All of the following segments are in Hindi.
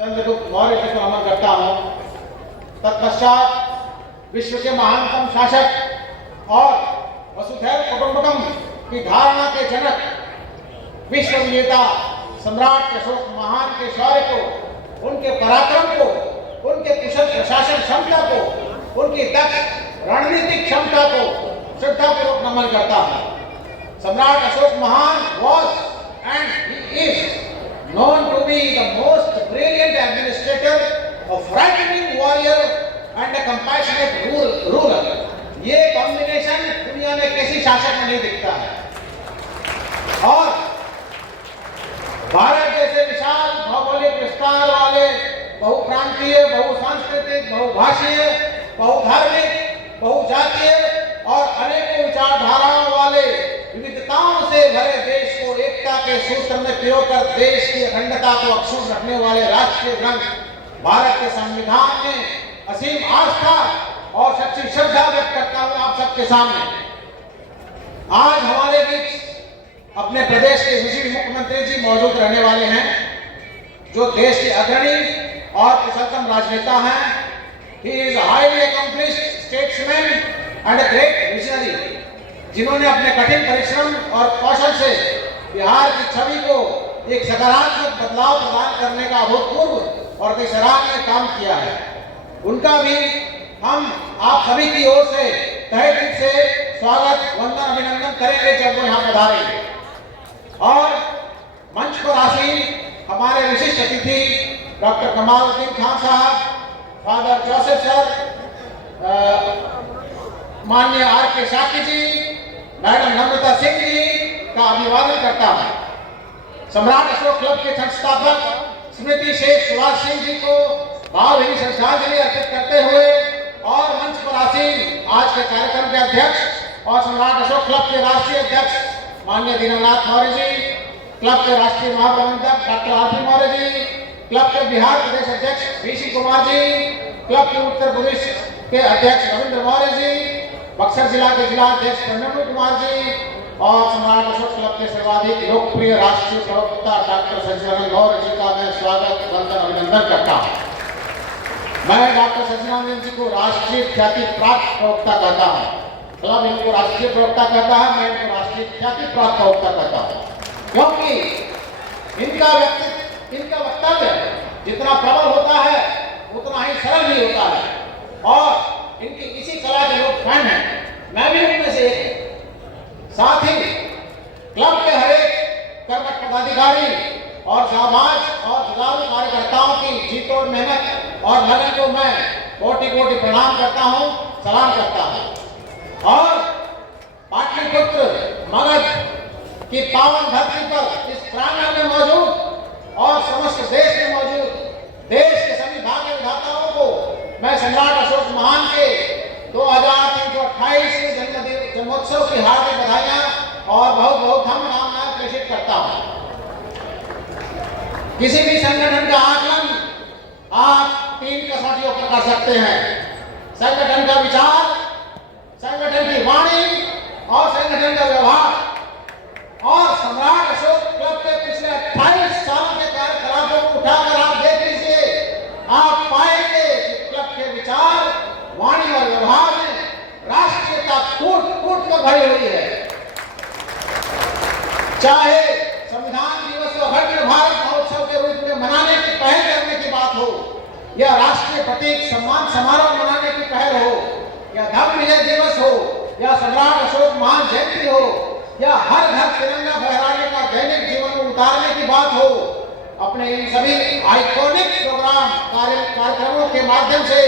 चंद्रगुप्त मौर्य जी को नमन करता हूँ। तत्पश्चात विश्व के महानतम शासक और वसुधैव कुटुंबकम की धारणा के जनक विश्व विजेता सम्राट अशोक महान के शौर्य को, उनके पराक्रम को, उनके कुशल प्रशासन क्षमता को, उनकी दक्ष रणनीतिक क्षमता को श्रद्धापूर्वक नमन करता हूँ। सम्राट अशोक महान was and he is known to be the most brilliant administrator, a frightening warrior and a compassionate ruler. ये कॉम्बिनेशन दुनिया में किसी शासक में नहीं दिखता है। और भारत जैसे विशाल भौगोलिक विस्तार वाले बहुप्रांतीय, बहुसांस्कृतिक, बहुभाषीय, बहुधार्मिक, बहुजातीय और अनेकों विचारधाराओं वाले विविधताओं से भरे देश को एकता के सूत्र में पिरो कर देश की अखंडता को अक्षुण्ण रखने वाले राष्ट्रीय ग्रंथ भारत के संविधान में असीम आस्था और सच्ची श्रद्धा व्यक्त करता हूं आप सबके सामने। आज हमारे बीच अपने प्रदेश के यशस्वी मुख्यमंत्री जी मौजूद रहने वाले हैं, जो देश के अग्रणी और कुशलतम राजनेता हैं। He is a highly accomplished statesman and a great visionary, जिन्होंने अपने कठिन परिश्रम और कौशल से बिहार की छवि को एक सकारात्मक बदलाव प्रदान करने का अभूतपूर्व और सराहनीय काम किया है। उनका भी हम आप सभी की ओर से तहे दिल से स्वागत, वंदन, अभिनंदन करेंगे जब वो यहाँ पधारेंगे। और मंच पर आसीन हमारे विशिष्ट अतिथि डॉक्टर कमालुद्दीन खान साहब, फादर जोसेफ सर, माननीय आर के शाक्य जी, मैडम नम्रता सिंह जी का अभिवादन करता हूँ। सम्राट अशोक क्लब के संस्थापक स्मृति शेष सुभाष सिंह जी को भावभीनी श्रद्धांजलि अर्पित करते हुए और मंच पर आसीन आज के कार्यक्रम के अध्यक्ष और सम्राट अशोक क्लब के राष्ट्रीय अध्यक्ष माननीय दीनानाथ मौर्य जी, क्लब के राष्ट्रीय महाप्रबंधक doctor R Maurya ji, club के बिहार प्रदेश अध्यक्ष ऋषि कुमार जी, क्लब के उत्तर प्रदेश के अध्यक्ष रविंद्र मौर्य जी, बक्सर जिला के जिला अध्यक्ष प्रणव कुमार जी और सम्राट अशोक क्लब के सर्वाधिक लोकप्रिय राष्ट्रीय प्रवक्ता डॉक्टर सचिदानंद मौर्य जी का मैं स्वागत, वंदन, अभिनंदन करता हूँ। मैं डॉक्टर सचिदानंद जी को राष्ट्रीय ख्याति प्राप्त प्रवक्ता कहता हूँ। क्लब इनको राष्ट्रीय प्रवक्ता कहता है, मैं इनको राष्ट्रीय ख्याति प्राप्त प्रवक्ता कहता हूँ, क्योंकि इनका वक्तव्य जितना प्रबल होता है उतना ही सरल भी होता है और इनकी इसी कला के लोग फैन हैं। मैं भी उनमें से एक हूं। साथ ही क्लब के हरेक कर्मठ पदाधिकारी और समाज और जुझारू कार्यकर्ताओं की जीतोड़ मेहनत और लगन को मैं कोटि कोटि प्रणाम करता हूं, सलाम करता हूं। और पाटलिपुत्र मगध की पावन धरती पर इस प्रांगण में मौजूद और समस्त देश में मौजूद देश के सभी भाग्य विधाताओं को मैं सम्राट अशोक महान के 2328वें जन्मोत्सव की हार्दिक बधाइयां और बहुत बहुत कामनाएं प्रेषित करता हूं। किसी भी संगठन का आकलन आप 3 कसौटियों पर कर सकते हैं: संगठन का विचार, संगठन की वाणी और संगठन का व्यवहार। और सम्राट अशोक क्लब के पिछले 28 सालों के कार्यकलापों को उठाकर आप देख लीजिए, आप पाएंगे कि क्लब के विचार, वाणी और व्यवहार में राष्ट्रीयता कूट कर भरी हुई है। चाहे संविधान दिवस को अखंड भारत महोत्सव के रूप में मनाने की पहल करने की बात हो, या राष्ट्रीय प्रतीक सम्मान समारोह मनाने की पहल हो, या धर्म विजय दिवस हो, या सम्राट अशोक महान जयंती हो, या हर घर तिरंगा फहराने का दैनिक जीवन में उतारने की बात हो, अपने इन सभी आइकॉनिक प्रोग्राम कार्यक्रमों के माध्यम से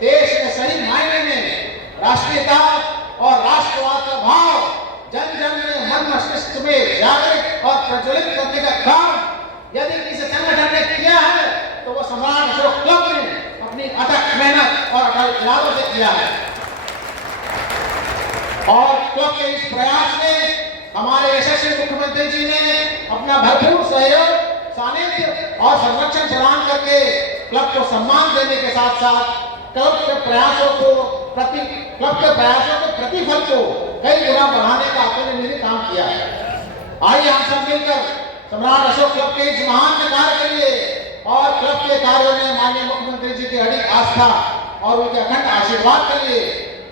देश में सही मायने में राष्ट्रीयता और राष्ट्रवाद का भाव जन जन में मन मस्तिष्क में जागृत और प्रज्वलित करने का काम यदि किसी संगठन ने किया है तो वो सम्राट अशोक क्लब ने अपनी अथक मेहनत और अटल इरादों से किया है। और क्लब के इस प्रयास में हमारे यशस्वी मुख्यमंत्री जी ने अपना भरपूर सहयोग, सानिध्य और संरक्षण प्रदान करके क्लब को सम्मान देने के साथ साथ क्लब के प्रयासों के प्रतिफल को कई गुना बढ़ाने का अपने लिए काम किया है। आइए हम सब मिलकर सम्राट अशोक क्लब के इस महान कार्य के लिए और क्लब के के कार्यों में माननीय मुख्यमंत्री जी की अड़ी आस्था और उनके अखंड आशीर्वाद के लिए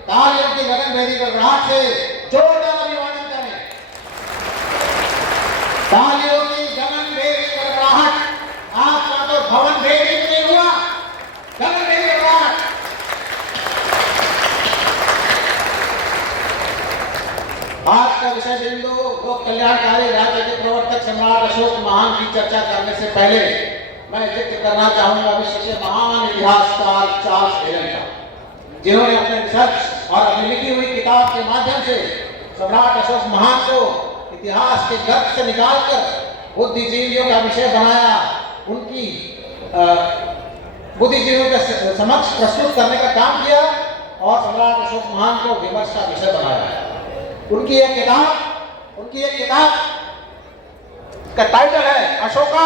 तालियों की गगनभेदी गड़गड़ाहट से जोरदार अभिवादन करें। तालियों की गगनभेदी गड़गड़ाहट, आपका तो भवन भेदी नहीं हुआ, गगनभेदी गड़गड़ाहट। आज का विषय बिंदु लोक कल्याणकारी राज्य के प्रवर्तक सम्राट अशोक महान की चर्चा करने से पहले मैं जिक्र करना चाहूंगा विश्व के महान इतिहासकार चार्ल्स एलन का, जिन्होंने अपने रिसर्च और अपनी लिखी हुई किताब के माध्यम से सम्राट अशोक महान को इतिहास के गर्त से निकालकर बुद्धिजीवियों का विषय बनाया, उनकी बुद्धिजीवियों के समक्ष प्रस्तुत करने का काम किया और सम्राट अशोक महान को विमर्श का विषय बनाया। उनकी एक किताब का टाइटल है Ashoka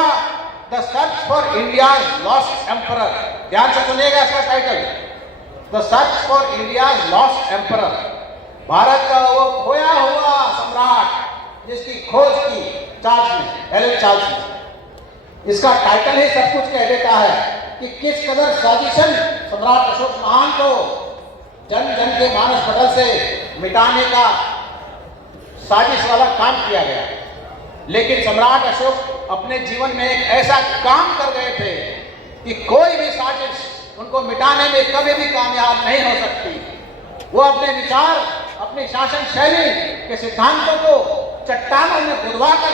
the search for India's lost emperor. ध्यान से सुनिएगा इसका title, the search for India's lost emperor. Bharat का वो खोया हुआ सम्राट जिसकी खोज की एलन चार्ल्स ने। इसका टाइटल ही सब कुछ कह देता है कि किस कदर साजिशन सम्राट अशोक महान को जन जन के मानस पटल से मिटाने का साजिश वाला काम किया गया। लेकिन सम्राट अशोक अपने जीवन में एक ऐसा काम कर गए थे कि कोई भी साजिश उनको मिटाने में कभी भी कामयाब नहीं हो सकती। वो अपने विचार, अपनी शासन शैली के सिद्धांतों को चट्टानों में लिखवा कर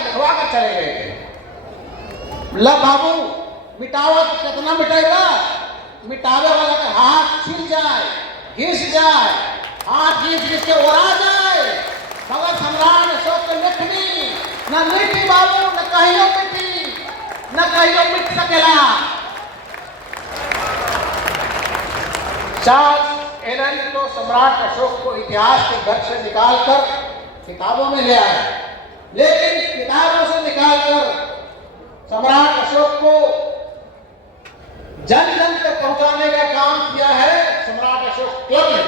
चले गए थे। ला बाबू मिटावा तो कितना मिटाएगा, मिटावे वाला का हाथ छिल जाए, घिस जाए, हाथ घिस के उड़ा जाए, मगर सम्राट अशोक के लिखनी न मिटी बाबू, न कहियो मिटी, न कहियो मिट सकेला। चार्ल्स एलन तो सम्राट अशोक को इतिहास के घर से निकालकर किताबों में ले आया, लेकिन किताबों से निकालकर सम्राट अशोक को जन जन तक पहुंचाने का काम किया है सम्राट अशोक क्लब ने।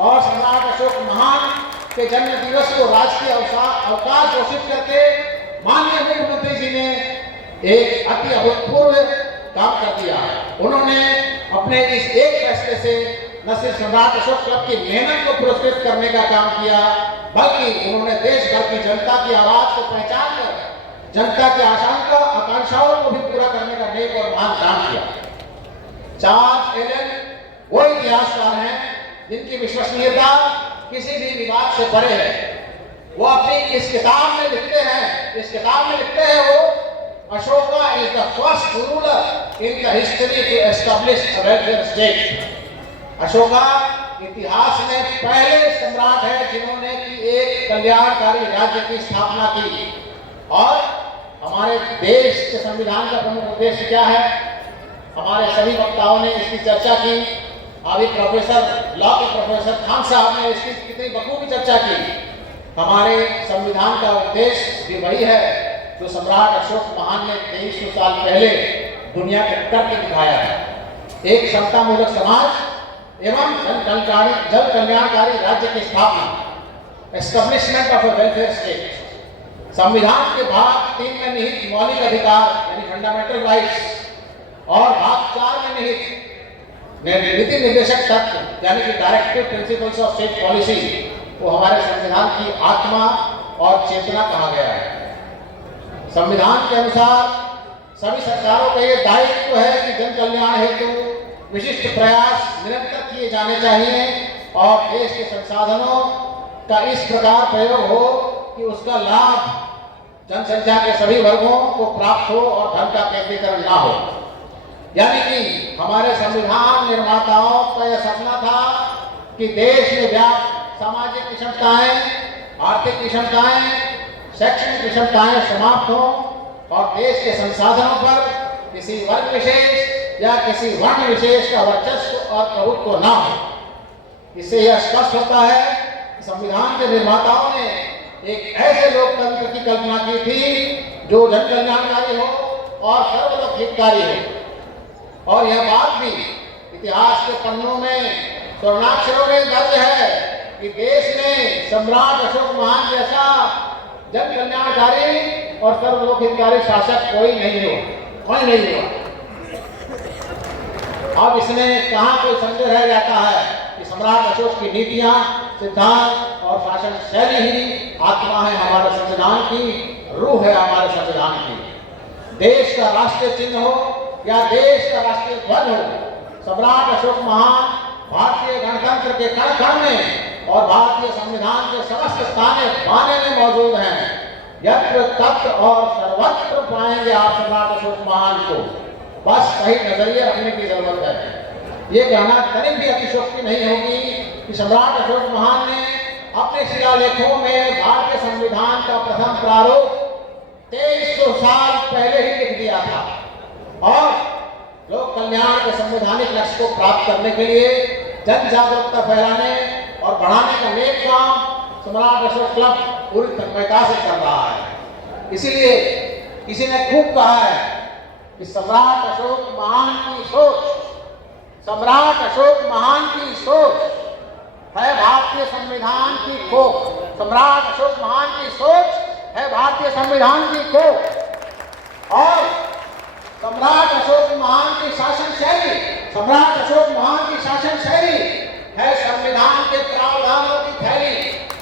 और सम्राट अशोक महान के जन्म दिवस को राष्ट्रीय अवकाश घोषित करके माननीय मुख्यमंत्री जी ने एक अति अभूतपूर्व काम कर दिया। उन्होंने अपने इस एक फैसले से न सिर्फ सम्राट अशोक क्लब की मेहनत को पुरस्कृत करने का काम किया, बल्कि उन्होंने देश भर की जनता की आवाज को पहचान कर जनता की आकांक्षाओं को भी पूरा करने का नेक और महान काम किया। चार्ल्स एलन वो इतिहासकार हैं जिनकी विश्वसनीयता किसी भी विवाद से परे है। वो अपनी इस किताब में लिखते हैं वो Ashoka is the first ruler in the history to establish a welfare state. Ashoka इतिहास में पहले सम्राट है जिन्होंने की एक कल्याणकारी राज्य की स्थापना की। और हमारे देश के संविधान का प्रमुख उद्देश्य क्या है, हमारे सभी वक्ताओं ने इसकी चर्चा की। अभी लॉ के प्रोफेसर खान साहब ने इसकी कितनी बखूबी चर्चा की। हमारे संविधान का उद्देश्य भी वही है जो सम्राट अशोक महान ने 2300 साल पहले दुनिया के करके दिखाया है। एक समतामूलक समाज एवं जन कल्याणकारी राज्य की स्थापना, establishment of a welfare state. संविधान के भाग 3 में निहित मौलिक अधिकार यानी फंडामेंटल राइट्स और भाग 4 में निहित नीति निर्देशक तत्व यानी कि directive principles of state policy को हमारे संविधान की आत्मा और चेतना कहा गया है। संविधान के अनुसार सभी सरकारों का ये दायित्व है कि जन कल्याण हेतु विशिष्ट प्रयास निरंतर किए जाने चाहिए और देश के संसाधनों का इस प्रकार प्रयोग हो कि उसका लाभ जनसंख्या के सभी वर्गों को प्राप्त हो और धन का केंद्रीकरण ना हो। यानी कि हमारे संविधान निर्माताओं का यह सपना था कि देश में व्याप्त सामाजिक विषमताएं, आर्थिक विषमताएं, शैक्षणिक विषमताएं समाप्त हो और देश के संसाधनों पर किसी वर्ग विशेष या किसी वर्ण विशेष का वर्चस्व और प्रभुत्व न हो। इससे यह स्पष्ट होता है कि संविधान के निर्माताओं ने एक ऐसे लोकतंत्र की कल्पना की थी जो जन कल्याणकारी हो और सर्वलोक हितकारी हो। और यह बात भी इतिहास के पन्नों में स्वर्णाक्षरों में दर्ज है कि देश में सम्राट अशोक महान जैसा जन कल्याणकारी और सर्वलोक हितकारी शासक कोई नहीं हुआ। अब इसमें कहाँ कोई संदेह रह जाता है कि सम्राट अशोक की नीतियां, सिद्धांत और शासन शैली ही आत्मा है हमारे संविधान की, रूह है हमारे संविधान की। देश का राष्ट्रीय चिन्ह हो या देश का राष्ट्रीय ध्वज हो, सम्राट अशोक महान भारतीय गणतंत्र के कण कण में और भारतीय संविधान के समस्त ताने बाने में मौजूद हैं। यत्र तत्र और सर्वत्र पाएंगे आप सम्राट अशोक महान को। बस सही नजरिए रखने की जरूरत है। ये कहना कहीं भी अतिशयोक्ति नहीं होगी कि सम्राट अशोक महान ने अपने शिलालेखों में भारतीय संविधान का प्रथम प्रारूप 2300 साल पहले ही लिख दिया था और लोक कल्याण के संवैधानिक लक्ष्य को प्राप्त करने के लिए जन जागरूकता फैलाने और बढ़ाने का नेक काम सम्राट अशोक क्लब पूरी तन्मयता से कर रहा है। इसीलिए किसी ने खूब कहा है कि सम्राट अशोक महान की सोच, सम्राट अशोक महान की सोच है भारतीय संविधान की खोज। सम्राट अशोक महान की सोच है भारतीय संविधान की खोज और सम्राट अशोक महान की शासन शैली, सम्राट अशोक महान की शासन शैली है संविधान के प्रावधानों की थैली।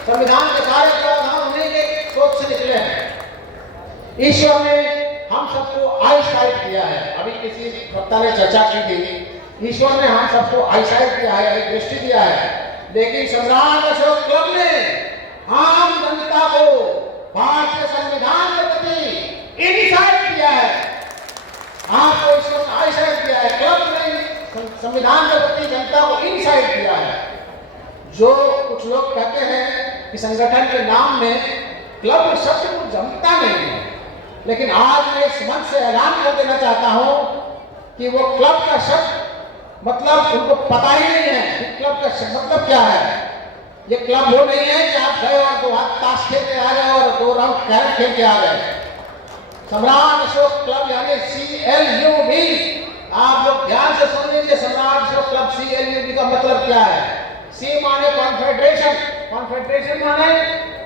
संविधान के सारे प्रावधान उन्हीं के सोच से निकले हैं। ईश्वर ने हम सबको आईसाइट दिया है। अभी किसी वक्ता ने चर्चा की थी, ईश्वर ने हम सबको आईसाइट दिया है, एक दृष्टि दिया है, लेकिन सम्राट अशोक क्लब ने आम जनता को भारतीय संविधान के प्रति इनसाइट दिया है। आपको ईश्वर ने आईसाइट दिया है, क्लब ने संविधान के प्रति जनता को इनसाइट दिया है। जो कुछ लोग कहते हैं कि संगठन के नाम में क्लब शब्द को जमता नहीं है, लेकिन आज मैं इस मंच से ऐलान कर देना चाहता हूं कि वो क्लब का शब्द मतलब उनको पता ही नहीं है कि क्लब का मतलब क्या है। ये क्लब वो नहीं है कि आप गए और 2 हाथ ताश खेल के आ गए और 2 राउंड कैरम खेल के आ गए। सम्राट अशोक क्लब यानी CLUB, आप लोग ध्यान से सुन लीजिए, सम्राट अशोक क्लब CLUB का मतलब क्या है। C माने कॉन्फेडरेशन, कॉन्फेडरेशन माने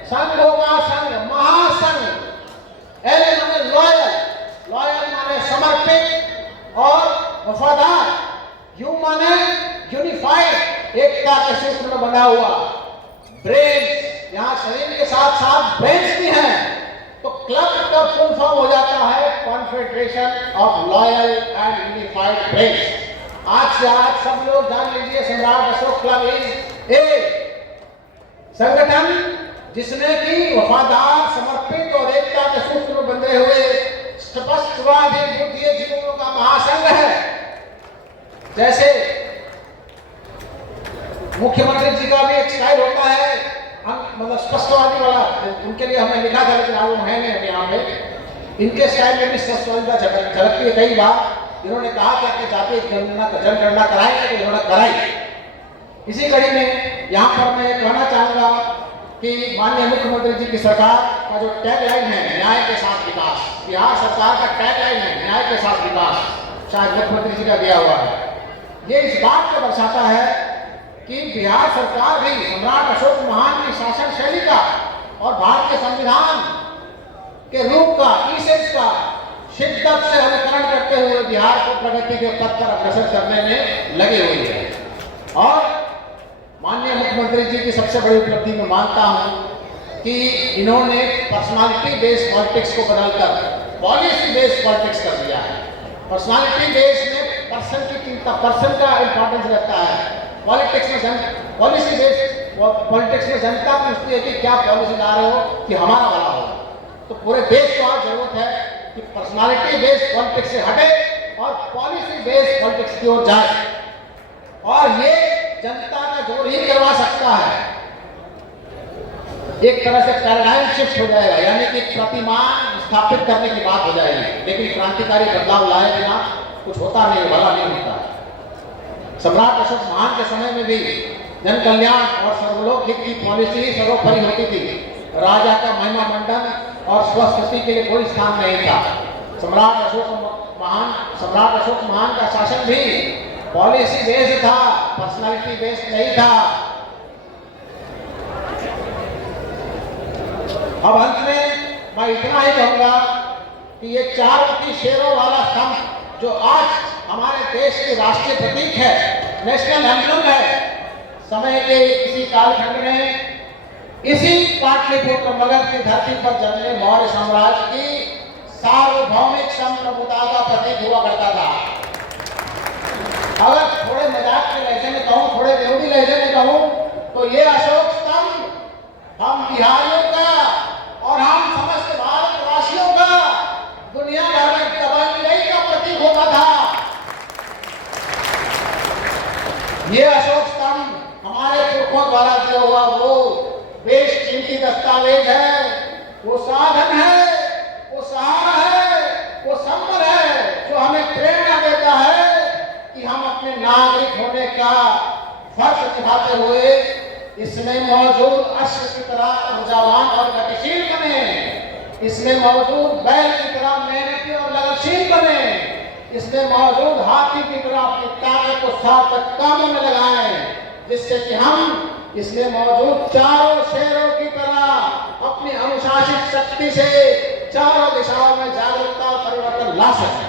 संघ होगा, संघ, महासंघ। L माने लॉयल, लॉयल माने समर्पित और वफादार। U माने यूनिफाइड, एकता के सूत्र में बंधा हुआ। ब्रेन्स, यहाँ शरीर के साथ साथ ब्रेन्स भी हैं, तो क्लब का फुल फॉर्म हो जाता है confederation of loyal and unified brains. आज से आज सब लोग जान लीजिए, सम्राट अशोक क्लब इज ए संगठन जिसने की वफादार, समर्पित और एकता के सूत्र में बंधे हुए स्पष्टवादी बुद्धिजीवी जीवों का महासंघ है। जैसे मुख्यमंत्री जी का भी एक स्टाइल होता है, हम मतलब स्पष्टवादी वाला, उनके लिए हमने लिखा था लेकिन आज वो है नहीं अभी यहाँ पे। इनके स्टाइल में भी स्पष्टवादी झलकती है कई बार। इन्होंने कहा कि अपनी जाति जनगणना कराएंगे, तो इन्होंने कराई। इसी कड़ी में यहाँ पर मैं कहना चाहूंगा कि माननीय मुख्यमंत्री जी की सरकार का जो टैगलाइन है न्याय के साथ विकास, बिहार सरकार का टैगलाइन है न्याय के साथ विकास, शायद मुख्यमंत्री जी का दिया हुआ है। ये इस बात को दर्शाता है कि बिहार सरकार भी सम्राट अशोक महान की शासन शैली का और भारतीय संविधान के रूप का, इसेंस का शिद्दत से अनुकरण करते हुए बिहार को प्रगति के पथ पर अग्रसर करने में लगी हुई है। और माननीय मुख्यमंत्री जी की सबसे बड़ी उपलब्धि में मानता हूं कि इन्होंने पर्सनालिटी बेस्ड पॉलिटिक्स को बदलकर पॉलिसी बेस्ड पॉलिटिक्स कर दिया है। पर्सनालिटी बेस्ड में पर्सन की चिंता, पर्सन का इंपॉर्टेंस रहता है। पॉलिटिक्स में पॉलिसी बेस्ड पॉलिटिक्स में जनता पूछती है कि क्या पॉलिसी ला रहे हो कि हमारा भला हो। तो पूरे देश को आज जरूरत है कि पर्सनालिटी बेस्ड पॉलिटिक्स से हटे और पॉलिसी बेस्ड पॉलिटिक्स की ओर जाए, और ये जनता का जोर ही करवा सकता है। एक तरह से पैराडाइम शिफ्ट हो जाएगा, यानी कि प्रतिमान स्थापित करने की बात हो जाएगी, लेकिन क्रांतिकारी बदलाव लाए बिना कुछ होता नहीं, भला नहीं होता। सम्राट अशोक महान के समय में भी जन कल्याण और सर्वलोक हित की पॉलिसी ही सर्वोपरि होती थी। राजा का महिमा मंडन और स्वस्तुति के लिए कोई स्थान नहीं था। सम्राट अशोक महान का शासन भी पॉलिसी बेस्ड था, पर्सनालिटी बेस्ड नहीं था। अब अंत में मैं इतना ही कहूंगा कि ये 4 शेरों वाला स्तंभ जो आज हमारे देश के राष्ट्रीय प्रतीक है, नेशनल एम्ब्लम है। समय के इसी कालखंड में इसी पाटलिपुत्र मगध की धरती पर जन्मे मौर्य साम्राज्य की सार्वभौमिक संप्रभुता का प्रतीक हुआ करता था। अगर थोड़े मजाक के लहजे में कहूं, थोड़े बेहूदी लहजे में कहूं, तो ये अशोक स्तंभ हम बिहारियों का और हम समस्त भारतवासियों का दुनिया भर में तबाही का प्रतीक होता था। ये अशोक स्तंभ हमारे पुरखों द्वारा दिया हुआ वो बेशकीमती दस्तावेज है, वो साधन है, वो सहारा है, वो संबल है जो हमें प्रेरणा देता है कि हम अपने नागरिक होने का फर्ज निभाते हुए इसमें मौजूद अश्व की तरह ऊर्जावान और गतिशील बने, इसमें मौजूद बैल की तरह मेहनती और लगनशील बने, इसमें मौजूद हाथी की तरह अपनी ताकत को सार्थक कामों में लगाएं, जिससे कि हम इसमें मौजूद चारों शेरों की तरह अपनी अनुशासित शक्ति से चारों दिशाओं में जागरूकता और परिवर्तन ला सकें।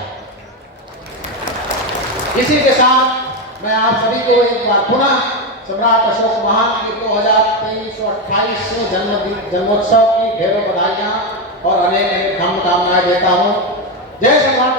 इसी के साथ मैं आप सभी को एक बार पुनः सम्राट अशोक महान की 2328 जन्मोत्सव की ढेरों बधाइयां और अनेक अनेक कामनाएं देता हूं। जय सम्राट